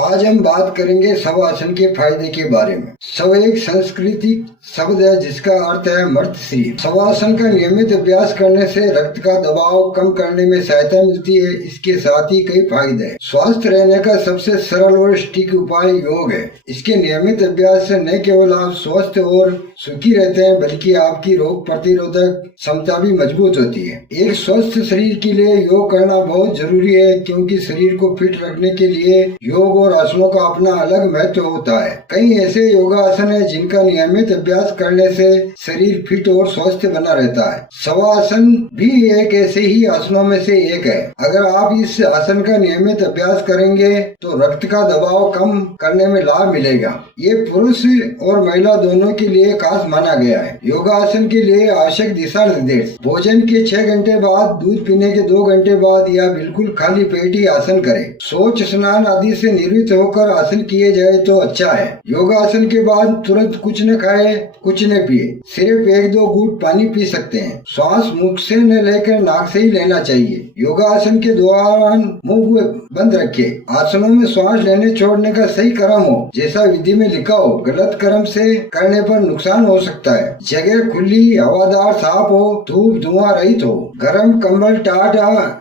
आज हम बात करेंगे शवासन के फायदे के बारे में। शव एक सांस्कृतिक शब्द है जिसका अर्थ है मर्त शरीर। शवासन का नियमित अभ्यास करने से रक्त का दबाव कम करने में सहायता मिलती है। इसके साथ ही कई फायदे हैं। स्वस्थ रहने का सबसे सरल और सटीक उपाय योग है। इसके नियमित अभ्यास से न केवल आप स्वस्थ और सुखी रहते हैं बल्कि आपकी रोग प्रतिरोधक क्षमता भी मजबूत होती है। एक स्वस्थ शरीर के लिए योग करना बहुत जरूरी है क्योंकि शरीर को फिट रखने के लिए योग और आसनों का अपना अलग महत्व होता है। कई ऐसे योगासन है जिनका नियमित अभ्यास करने से शरीर फिट और स्वस्थ बना रहता है। शवासन भी एक ऐसे ही आसनों में से एक है। अगर आप इस आसन का नियमित अभ्यास करेंगे तो रक्त का दबाव कम करने में लाभ मिलेगा। ये पुरुष और महिला दोनों के लिए खास माना गया है। योगासन के लिए आवश्यक दिशा निर्देश: भोजन के 6 घंटे बाद, दूध पीने के 2 घंटे बाद या बिल्कुल खाली पेट ही आसन करें। शौच, स्नान आदि से निवृत्त होकर आसन किए जाए तो अच्छा है। योगासन के बाद तुरंत कुछ न खाए, कुछ न पिए, सिर्फ 1-2 घूंट पानी पी सकते हैं। श्वास मुख से न लेकर नाक से ही लेना चाहिए। योगासन के दौरान मुंह बंद रखें। आसनों में श्वास लेने छोड़ने का सही क्रम हो जैसा विधि में लिखा हो। गलत क्रम से करने पर नुकसान हो सकता है। जगह खुली, हवादार, साफ हो, धूप धुआं रहित हो। गर्म कंबल, टाट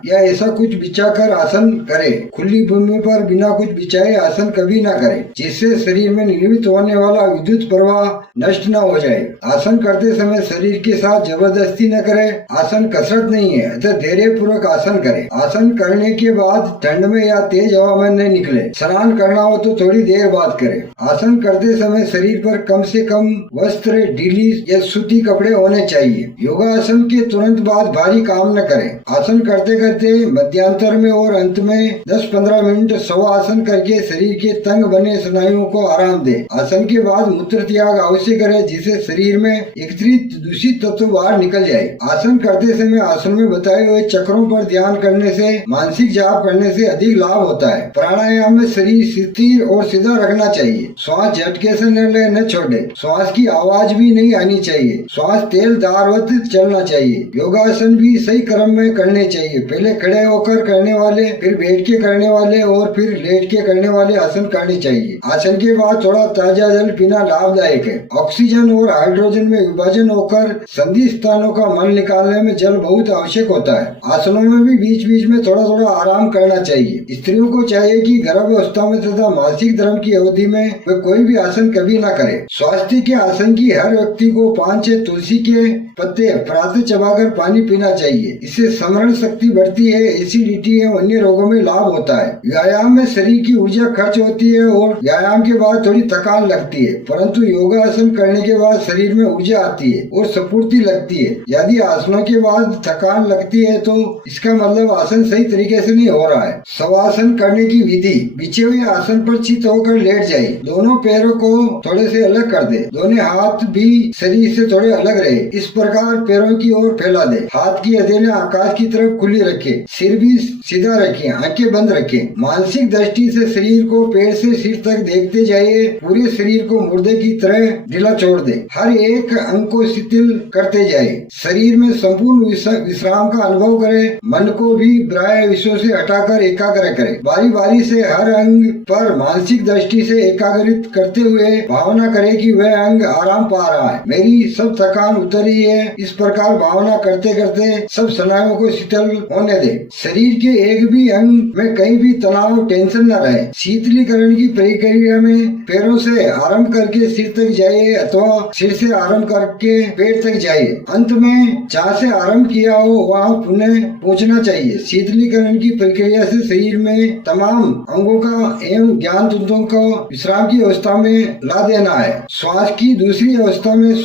या ऐसा कुछ बिछाकर आसन करें। खुली भूमि पर बिना कुछ बिछाए आसन कभी ना करें जिससे शरीर में निर्मित होने वाला विद्युत प्रवाह नष्ट न हो जाए। आसन करते समय शरीर के साथ जबरदस्ती न करें। आसन कसरत नहीं है, अतः धैर्य पूर्वक आसन करें। आसन करने के बाद ठंड में या तेज हवा में न निकले। स्नान करना हो तो थोड़ी देर बाद करें। आसन करते समय शरीर पर कम से कम वस्त्र, ढीली या सूती कपड़े होने चाहिए। योगासन के तुरंत बाद भारी काम न करें। आसन करते करते मध्यांतर में और अंत में 10-15 मिनट शवासन करके शरीर के तंग बने स्नायुओं को आराम दे। आसन के बाद मूत्र त्याग अवश्य करें जिससे शरीर में एकत्रित दूषित तत्व बाहर निकल जाए। आसन करते समय आसन में बताए हुए चक्रों पर ध्यान करने से, मानसिक जाप करने से अधिक लाभ होता है। प्राणायाम में शरीर स्थिर और सीधा रखना चाहिए। श्वास झटके से न छोड़े। श्वास की आवाज भी नहीं आनी चाहिए। श्वास तेलदारवत चलना चाहिए। योगासन भी सही क्रम में करने चाहिए। पहले खड़े होकर करने वाले, फिर बैठ के करने वाले और फिर लेट के करने वाले आसन करने चाहिए। आसन के बाद थोड़ा ताजा जल पीना लाभदायक है। ऑक्सीजन और हाइड्रोजन में विभाजन होकर संधि स्थानों का मल निकालने में जल बहुत आवश्यक होता है। आसनों में भी बीच बीच में थोड़ा थोड़ा आराम करना चाहिए। स्त्रियों को चाहिए कि गर्भावस्था में तथा मासिक धर्म की अवधि में वे कोई भी आसन कभी न करे। स्वास्थ्य के आसन की हर व्यक्ति को 5-6 तुलसी के पत्ते प्रातः चबाकर पानी पीना चाहिए। इससे स्मरण शक्ति बढ़ती है, एसिडिटी एवं अन्य रोगों में लाभ होता है। व्यायाम में शरीर की ऊर्जा खर्च होती है और व्यायाम के बाद थोड़ी थकान लगती है, परंतु योगासन करने के बाद शरीर में ऊर्जा आती है और स्फूर्ति लगती है। यदि आसनों के बाद थकान लगती है तो इसका मतलब आसन सही तरीके से नहीं हो रहा है। शवासन करने की विधि: बिछे हुए आसन पर चित होकर लेट जाए। दोनों पैरों को थोड़े से अलग कर दे। दोनों हाथ भी शरीर से थोड़े अलग रहे। इस प्रकार पैरों की ओर फैला दे। हाथ की हथेलियां आकाश की तरफ खुली रखे। सिर भी सीधा रखें, आंखें बंद रखें। मानसिक दृष्टि से शरीर को पैर से सिर तक देखते जाइए। पूरे शरीर को मुर्दे की तरह ढीला छोड़ दे। हर एक अंग को शिथिल करते जाए। शरीर में संपूर्ण विश्राम का अनुभव करें। मन को भी बाह्य विषयों से हटाकर एकाग्र करें। बारी बारी से हर अंग पर मानसिक दृष्टि से एकाग्रित करते हुए भावना करें कि वह अंग आराम पा रहा है, मेरी सब थकान उतरी है। इस प्रकार भावना करते करते सब स्नायुओं को शिथिल होने दे। शरीर के एक भी अंग में कहीं भी तनाव, टेंशन न रहे। शीतलीकरण की प्रक्रिया में पैरों से आरंभ करके सिर तक जाइए अथवा सिर से आरंभ करके पैर तक जाइए। अंत में जहाँ से आरंभ किया हो वहाँ पुनः पहुँचना चाहिए। शीतलीकरण की प्रक्रिया से शरीर में तमाम अंगों का एवं ज्ञान तंत्रों को विश्राम की अवस्था में ला देना है। श्वास की दूसरी अवस्था में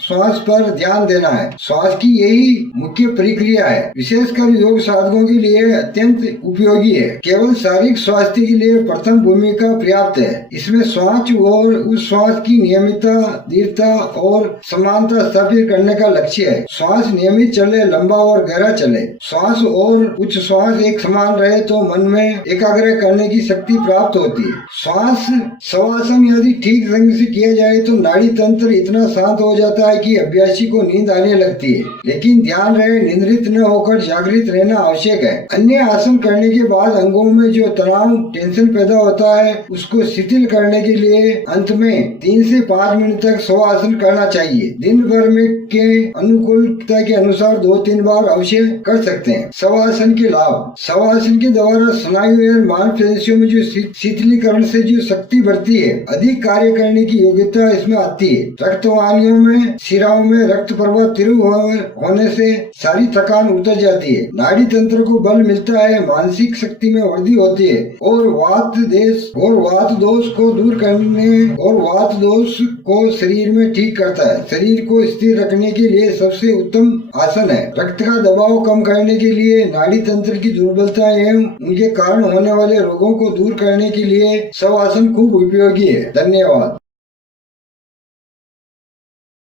श्वास पर ध्यान देना है। श्वास की यही मुख्य प्रक्रिया है। विशेषकर योग साधकों के लिए अत्यंत उपयोगी है। केवल शारीरिक स्वास्थ्य के लिए प्रथम भूमिका पर्याप्त है। इसमें श्वास और उस श्वास की नियमितता, दृढ़ता और समानता स्थापित करने का लक्ष्य है। श्वास नियमित चले, लंबा और गहरा चले। श्वास और उच्च श्वास एक समान रहे तो मन में एकाग्र करने की शक्ति प्राप्त होती है। श्वास शवासन यदि ठीक ढंग से किया जाए तो नाड़ी तंत्र इतना शांत हो जाता है कि अभ्यासी को नींद आने लगती है, लेकिन ध्यान रहे निद्रित न होकर जागृत रहना आवश्यक है। अन्य आसन करने के बाद अंगों में जो तनाव टेंशन पैदा होता है उसको शिथिल करने के लिए अंत में 3 से 5 मिनट तक शवासन करना चाहिए। दिन भर में के अनुकूलता के अनुसार 2-3 बार अवश्य कर सकते हैं। शवासन के लाभ। शवासन के द्वारा स्नायु और मांसपेशियों में जो शिथिलीकरण से जो शक्ति बढ़ती है, अधिक कार्य करने की योग्यता इसमें आती है। रक्तवाहिनियों में शिराओं में रक्त प्रवाह तीव्र होने से सारी थकान उतर जाती है, नाड़ी तंत्र को बल मिलता है, मानसिक शक्ति में वृद्धि होती है और वात दोष को दूर करने और वात दोष को शरीर में ठीक करता है। शरीर को स्थिर रखने के लिए सबसे उत्तम आसन है। रक्त का दबाव कम करने के लिए, नाड़ी तंत्र की दुर्बलता एवं उनके कारण होने वाले रोगों को दूर करने के लिए शवासन खूब उपयोगी है। धन्यवाद।